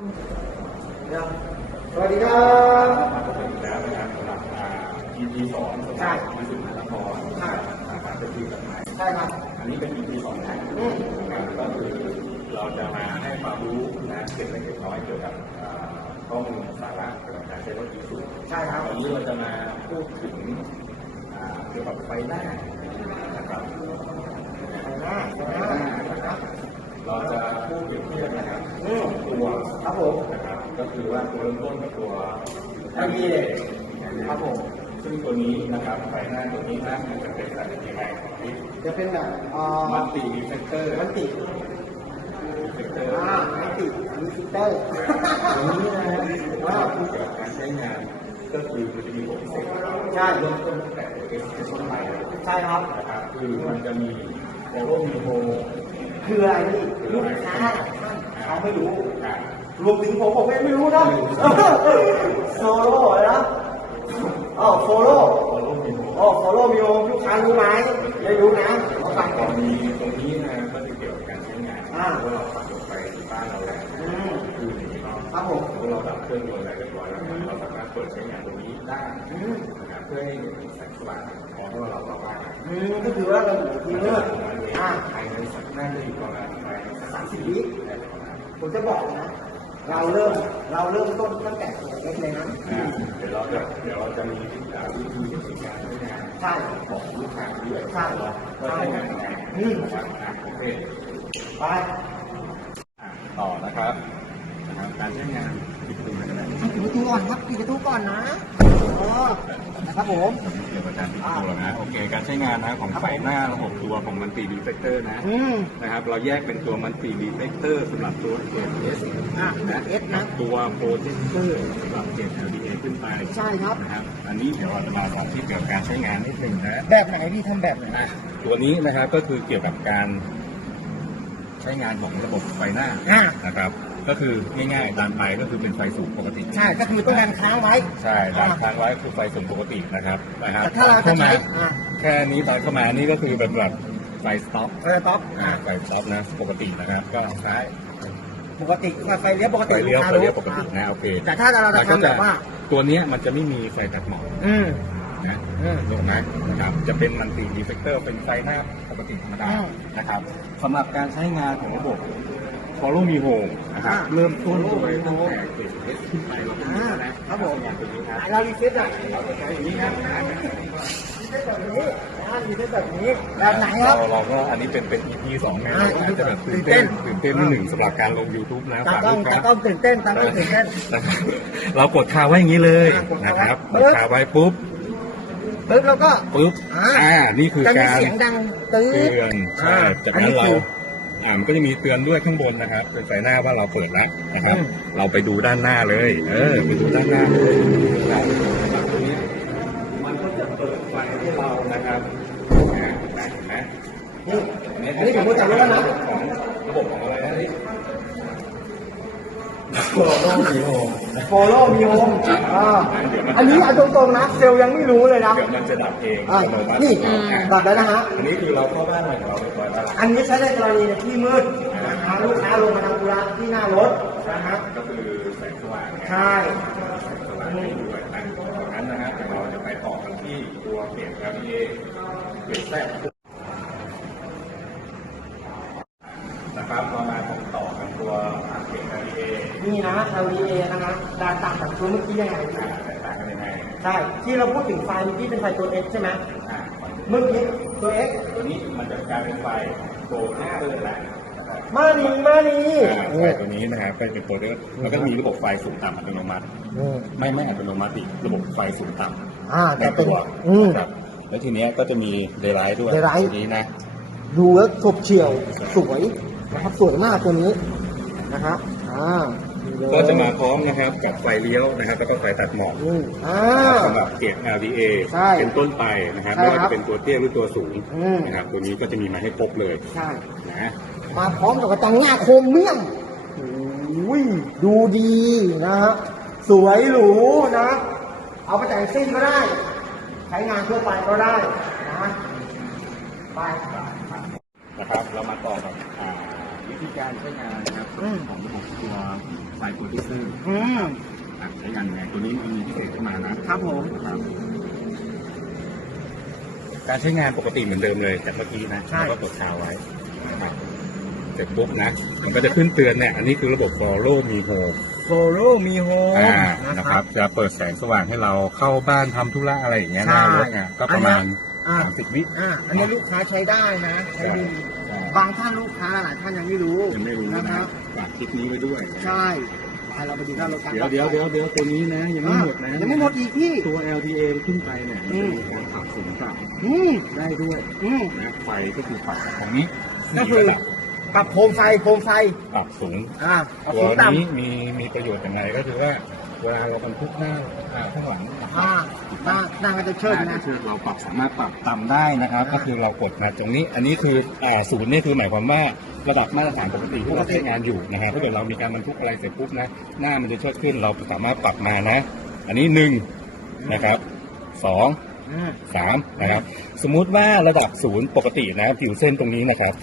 สวัสดีครับมาพบกันแล้วนะครับสำหรับ EP สองสำหใช่รับวิสุทธิ์นครใช่นะครับเป็นที่กฎหมายใช่ครับ อันนี้เป็น EP สองนะอืมนะครับก็คือเราจะมาให้ความรู้นะเก็บเล็กเก็บน้อยเกี่ยวกับข้อมูลสาระเกี่ยวกับการใช้รถอีซูใช่ครับวันนี้เราจะมาพูดถึงเกี่ยวกับไฟหน้านะครับหน้าไฟหน้าน้านะครับ เราจะพูดเปรียบเทียบนะครับอืมตัวครับผมนะครับ ก็คือว่าตัวเริ่มต้นกับตัว LE ครับผม ซึ่งตัวนี้นะครับไฟหน้าตัวนี้นะมันจะเป็นอะไรยังไงของที่จะเป็นแบบเอ่อมัลติรีเฟกเตอร์มันติรีเฟกเตอร์อ่ามันติมีฟิลเตอร์ตัวนี้นะว่าผู้เกี่ยวกับการใช้งานก็คือมันจะมีบทพิเศษใช่เริ่มต้นตั้งแต่ตัวเอสเป็นต้นไปใช่ครับนะครับคือมันจะมีโอโรมีโฮ คืออะไรนี่ลูกค้าเขาไม่รู้อ่ารวมถึงผมผมเองไม่รู้นะโซโล่นะอ๋อโซโล่โอโรมีโฮอ๋อโซโล่มีโอลูกค้ารู้ไหมไม่รู้นะเขาฟังตก่ออนนนี้ตรงนี้นะก็จะเกี่ยวกับการใช้งานอ่าเพราะเราปักลงไปที่บ้านเราแล้วอืมคืออย่างนี้เนาะครับผมเมื่อเราดับเครื่องยนต์อะไรเรียบร้อยแล้วเนี่ยเราสามารถเปิดใช้งานตรงนี้ได้อืมนะครับเพื่อให้แสงสว่างพอที่ว่าเราต่อว่าอืมก็คือว่าเราอยู่ที่เลือกอ่าภายในสักน่าจะอยู่ประมาณสามสิบวิผมจะบอกนะ เราเริ่มเราเริ่มต้นตั้งแต่เล็กเลยนะเดี๋ยวเราจะเดี๋ยวเราจะมีวิธีการวิธีการใช้งานใช่ของลูกค้าด้วยใช่ว่าใช้งานยังไงอืมนะครับอ่าโอเคไปต่อนะครับนะครับการใช้งาน ก่อนครับปิดประตูก่อนนะอ๋อนะครับผมเกี่ยวกับการปิดประตูนะโอเค การใช้งานนะของไฟหน้าระบบตัวของมันตีดีเฟกเตอร์นะอืมนะครับเราแยกเป็นตัวมันตีดีเฟกเตอร์สำหรับตัวเกรด S อะนะ S นะ ตัวโปรเจคเตอร์สำหรับเกรด LDA ขึ้นไปใช่ครับ นะครับ อันนี้เดี๋ยวเราจะมาสาธิตเกี่ยวกับการใช้งานนิดหนึ่งนะ แบบไหนพี่ทำแบบไหน อะตัวนี้นะครับก็คือเกี่ยวกับการใช้งานของระบบไฟหน้าอ่า นะครับ ก็คือง่ายๆดันไปก็คือเป็นไฟสูงปกติ ใช่ก็คือต้องการค้างไว้ ใช่ดันค้างไว้คือไฟสูงปกตินะครับนะครับแต่ถ้าเราจะเข้ามาใช้อะ แค่นี้ตอนเข้ามานี่ก็คือเป็นแบบไฟสต็อปเออท็อปอ่าไฟสต็อปนะปกตินะครับก็ซ้ายปกติไฟเลี้ยวปกไฟติเลี้ยวลูกค้าไฟเลี้ยวรู้ปกตินะโอเคแต่ถ้าเราจะทำแบบว่า ตัวเนี้ยมันจะไม่มีไฟตัดหมอกอืมนะ อืม ถูกไหมนะครับจะเป็นมันติดีเฟกเตอร์เป็นไฟหน้าปกติธรรมดาอืม นะครับสำหรับการใช้งานของระบบ Follow Me Home นะครับอ่าเริ่มต้นโด Follow ย Me ตั้ง Home แต่เกรด S ขึ้นไปเราก็มีอ่าแล้วนะครับผมงานตัวนี้ครับเรารีเซ็ตแบบเราจะใช้อย่างนี้ครับรีเซ็ตแบบนี้อ่ารีเซ็ตแบบนี้แบบไหนคเรารับเราก็อันนี้เป็นเป็น EP สองนะอ่าอาจจะแบบตื่นตื่นเต้เต้นนตื่นเต้นนิดหนึ่งสำหรับการลง YouTube นะตาฝากกล้อลูงกตาค้ากล้องตื่นเต้นตากล้องตื่นเต้นนะครับเรากดคาไว้อย่างนี้เลยอ่ากดคาไว้นะครับกปึ๊ดบคาไว้ปุ๊บปึ๊บแล้วก็ปุ๊บอ่าอ่านี่คือจะมีการเสียงดังตื้อเตือนใช่อ่าจากอันนั้นี้นเราคื ออ่ามันก็จะมีเตือนด้วยข้างบนนะครับเป็นไฟหน้าว่าเราเปิดแล้วนะครับอืมเราไปดูด้านหน้าเลย เออไปดูด้านหน้าเลยนะครับตรงนี้มันก็จะเปิดไฟให้เรานะครับอ่าเห็นไหมเห็นไหมนี่อันนี้ผมรู้จักแล้วนะของระบบของอะไรนะนี่ โอ้โหมีโฮมโฟโล่มีโฮมอ่าอันนี้เอาตรงๆนะ เซลล์ยังไม่รู้เลยนะเดี๋ยวมันจะดับเองอ่าอัตโนมัตินี่อ่าตัดแล้วนะฮะ อันนี้คือเราเข้าบ้านใหม่ของเราเรียบร้อยแล้วอันนี้ใช้ในกรณีในที่มืดนะฮะลูกค้าลงมาทำธุระที่หน้ารถนะฮะก็คือแสงสว่างไงใช่สว่างให้ด้วยนะดังนั้นนะครับเดี๋ยวเราจะไปต่อกันที่ตัวเกรด LDA เกรดแรกนะครับเรามาต่อกันตัวเกรด LDA นี่นะ LDA นะครับดาต่างจากตัวเมื่อกี้ยังไงอ่าแตกต่างกันยังไงใช่ที่เราพูดถึงไฟเมื่อกี้เป็นไฟตัว X ใช่ไหมอ่าเมื่อกี้ตัว X ตัวนี้มันจะกลายเป็นไฟโกลหน้าเดินแล้วนะครับมานีมานีอ่าไฟตัวนี้นะครับก็เป็นตัวเดินมันก็มีระบบไฟสูงต่ำอัตโนมัติอืมไม่ไม่อัตโนมัติอีกระบบไฟสูงต่ำอ่าในแต่เป็นตัวอืมนะครับแล้วทีเนี้ยก็จะมีเดย์ไลท์ด้วย Daylight ตัวนี้นะดูแล้วฉบเฉี่ยวสวยนะครับสวยมากตัวนี้นะครับอ่านี่เลย ก็จะมาพร้อมนะครับกับไฟเลี้ยวนะครับ แล้วก็ไฟตัดหมอกอืมอ่า สำหรับเกรด LDA ใช่เป็นต้นไปนะครับใช่ไม่ว่าครัจะบเป็นตัวเตี้ยหรือตัวสูงอืม นะครับตัวนี้ก็จะมีมาให้ครบเลยใช่ นะมาพร้อมกับกระจังหน้าโครเมียมโอ้ยดูดีนะฮะ สวยหรูนะ เอาไปแต่งซิ่งก็ได้ ใช้งานทั่วไปก็ได้นะ ไป นะครับ เรามาต่อกับอ่า วิธีการใช้งานนะครับอืม ของระบบตัวไฟโปรดิวเซอร์อืมใช้งานยังไงตัวนี้มันมีพิเศษเข้ามานะครับผม ครับการใช้งานปกติเหมือนเดิมเลยจากเมื่อกี้นะแล้วก็กดชาวไว้นะครับเสร็จปุ๊บนะ มันก็จะขึ้นเตือนเนี่ย อันนี้คือระบบ Follow Me Home โฟโลมีโฮอ่านะนะคครัรับ บ จะเปิดแสงสว่างให้เราเข้าบ้านทำธุระอะไรอย่างเงี้ยหใช่น้ารถเนี่ยก็ประมาณ อ่า สามสิบวิอ่าอันนี้ลูกค้าใช้ได้นะใช้ดีใช่บางท่านลูกค้าหลายท่านยังไม่รู้ยังไม่รู้นะนะครับฝากคลิปนี้ไว้ด้วยใช่ไปเราไปดูด้านรถกันเดี๋ยวเดี๋ยวเดี๋ยวเดี๋ยวตัวนี้นะยังไม่หมดนะยังไม่หมดอีกพี่ ตัว LTA ขึ้นไปเนี่ยมันจะมีการปรับสูงปรับอืมได้ด้วยอืม นะไฟก็คือปรับตรงนี้ก็คือ ระดับปรับโคมไฟโคมไฟปรับสูง อ่าปรับตัสูวงต่นี้มีมีประโยชน์ยังไงก็คือว่า เวลาเราบรรทุกหน้าอ่าข้างหลังำอ่าหน้าหน้าก็จะเชิดหนะน้าเชือกเราปรับสามารถปรับต่ำได้นะครับอ่าก็คือเรากดมาตรงนี้ อันนี้คืออ่าศูนย์นี่คือหมายความว่าระดับมาตรฐานปกติที่เราใช้งานอยู่นะฮะถ้าเกิดเรามีการบรรทุกอะไรเสร็จปุ๊บนะ หน้ามันจะเชิดขึ้นเราสามารถปรับมานะ อันนี้หนึ่งนะครับสองอืมสามนะครับ สมมุติว่าระดับศูนย์ปกตินะผิวเส้นตรงนี้นะครับ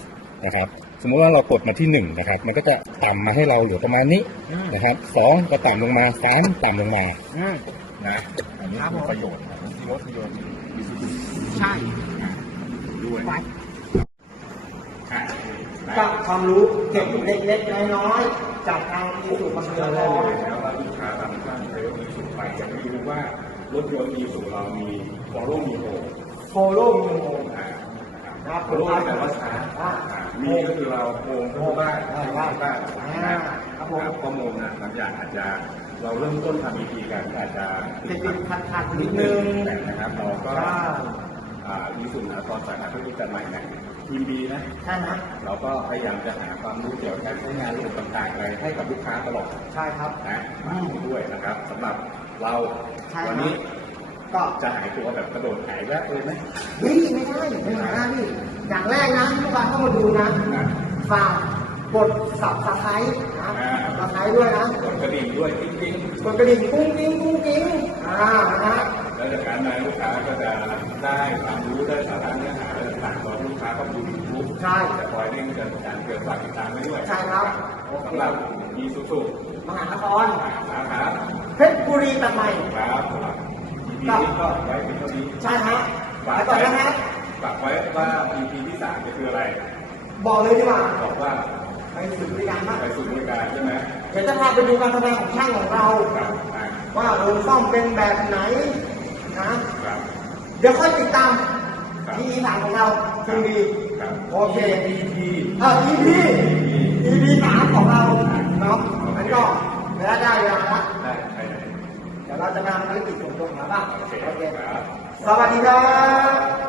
นะครับ สมมุติว่าเรากดมาที่หนึ่งนะครับ มันก็จะต่ำมาให้เราเหลือประมาณนี้อืมนะครับสองก็ต่ำลงมาสามต่ำลงมาอืมนะอันนี้ครับคือผมประโยชน์ของที่รถยนต์มิซูบิใช่ด้วยไปอะก็ความรู้เก็บเล็กๆน้อยๆจากทางอีสุบังเชื่เกิอดได้รอเลยแล้วว่าลูกค้าบางท่านใช้รถมีสูไปจะไม่รู้ว่ารถยนต์มีสูเรามีฟอลโล่มีโฮโฟโล่มีโฮอ่า ครับโล่แต่ว่าช้าอ่ามีก็คือเราโฮมเข้าบ้านอ่าบ้าบ้านอ่านะครับผมข้อมูลนะบางอย่างอาจจะเราเริ่มต้นทำวิธีกันอาจจะติดๆขัดนิดนึงนะครับเราก็มีส่วนนะตอนสาขาธุรกิจใหม่เนี่ยทีมบีนะใช่นะเราก็พยายามจะหาความรู้เกี่ยวกับการใช้งานระบบต่างๆอะไรให้กับลูกค้าตลอดใช่ครับนะมาด้วยนะครับสำหรับเราวันนี้ ก็จะหายตัวแบบกระโดดหายแวบเลยไหมนี่ไม่ใช่ไม่ใช่นะพี่อย่างแรกนะที่ลูกค้าเข้ามาดูนะนะฝากกดสับสไครต์นะอ่าสับสไครต์ด้วยนะกดกระดิ่งด้วยจริงกดกระดิ่งกุ้งกิ้งกุ้งกิ้งอ่านะๆแล้วจากนั้นนะลูกค้าก็จะได้ความรู้ได้สาระเนื้อหาต่างๆตอนลูกค้าเข้าดูยูทูบใช่จะคอยเร่งเกิดการเกิดฝากติดตามไว้ด้วยใช่ครับสำหรับมีสุสุมหานครสาขาเพชรบุรีตัดใหม่ครับสำหรับ EP นี้ก็ไว้เป็นเท่านี้ใช่ฮะฝากไว้นะฮะฝากไว้ว่า EP ที่สามจะคืออะไร บอกเลยดีกว่า บอกว่าไปถึงบริการมากไปสู่บริการใช่ไหมเดี๋ยวจะพาไปดูการทำงานของช่างของเรา ครับอ่าว่าโรงซ่อมเป็นแบบไหนนะ ครับ เดี๋ยวค่อยติดตามที่อีสานของเราซึ่งดี ครับ โอเค EP เออ EP EP สามของเราเนาะอันนี้ก็เวลาได้เวลาละ ได้ เดี๋ยวเราจะมาภารกิจส่วนตัวของเราบ้างโอเคสวัสดีครับ